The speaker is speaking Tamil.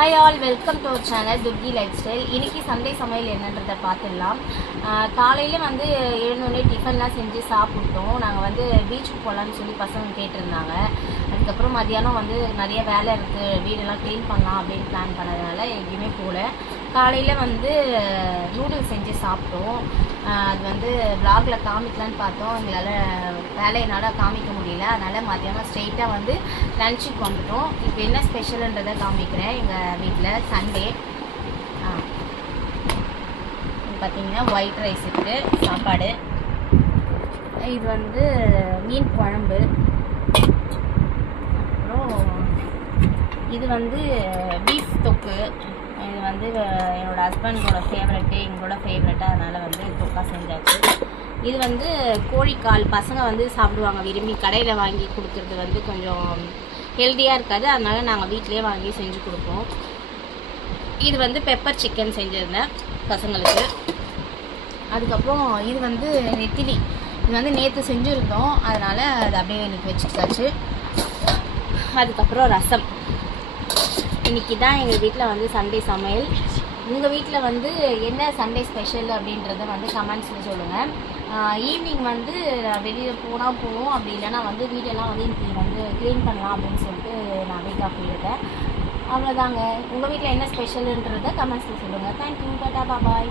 Hi all, welcome to our channel Durgi lifestyle. இன்றைக்கி சண்டே சமையல் என்னன்றதை பார்த்துடலாம். காலையில் எழுந்தோடனே டிஃபன்லாம் செஞ்சு சாப்பிட்டோம். நாங்கள் பீச்சுக்கு போகலான்னு சொல்லி பசங்க கேட்டிருந்தாங்க. அதுக்கப்புறம் மதியானம் நிறைய வேலை இருக்குது, வீடெல்லாம் க்ளீன் பண்ணலாம் அப்படின்னு பிளான் பண்ணதுனால எங்கேயுமே போகல. காலையில் நூடுல்ஸ் செஞ்சு சாப்பிட்டோம். அது விலாகில் காமிக்கலான்னு பார்த்தோம். எங்களால் வேலையினால் காமிக்க முடியல. அதனால் மதியானம் ஸ்ட்ரெயிட்டாக லஞ்சுக்கு வந்துட்டோம். இப்போ என்ன ஸ்பெஷலுன்றதை காமிக்கிறேன். எங்கள் வீட்டில் சண்டே பார்த்திங்கன்னா ஒயிட் ரைஸ் இருக்குது, சாப்பாடு. இது மீன் குழம்பு. அப்புறம் இது பீஃப் தொக்கு. இது என்னோடய ஹஸ்பண்டோட ஃபேவரெட்டு, எங்களோட ஃபேவரெட்டாக, அதனால் தொக்கா செஞ்சாச்சு. இது கோழிக்கால். பசங்க சாப்பிடுவாங்க விரும்பி. கடையில் வாங்கி கொடுக்குறது கொஞ்சம் ஹெல்த்தியாக இருக்காது, அதனால் நாங்கள் வீட்டிலே வாங்கி செஞ்சு கொடுப்போம். இது பெப்பர் சிக்கன் செஞ்சுருந்தேன் பசங்களுக்கு. அதுக்கப்புறம் இது நெத்திலி. இது நேற்று செஞ்சுருந்தோம், அதனால் அது அப்படியே எனக்கு வச்சுக்கிட்டாச்சு. அதுக்கப்புறம் ரசம். இன்றைக்கி தான் எங்கள் வீட்டில் சண்டே சமையல். உங்கள் வீட்டில் என்ன சண்டே ஸ்பெஷல் அப்படின்றத கமெண்ட்ஸில் சொல்லுங்கள். ஈவினிங் வெளியில் போனால் போவோம், அப்படி இல்லைனா வீடெல்லாம் இன்றைக்கி க்ளீன் பண்ணலாம் அப்படின்னு சொல்லிட்டு நான் வீக் ஆஃப் போயிருக்கேன். அவ்வளோதாங்க. உங்கள் வீட்டில் என்ன ஸ்பெஷலுன்றதை கமெண்ட்ஸில் சொல்லுங்கள். தேங்க்யூ, டாடா, பாய்.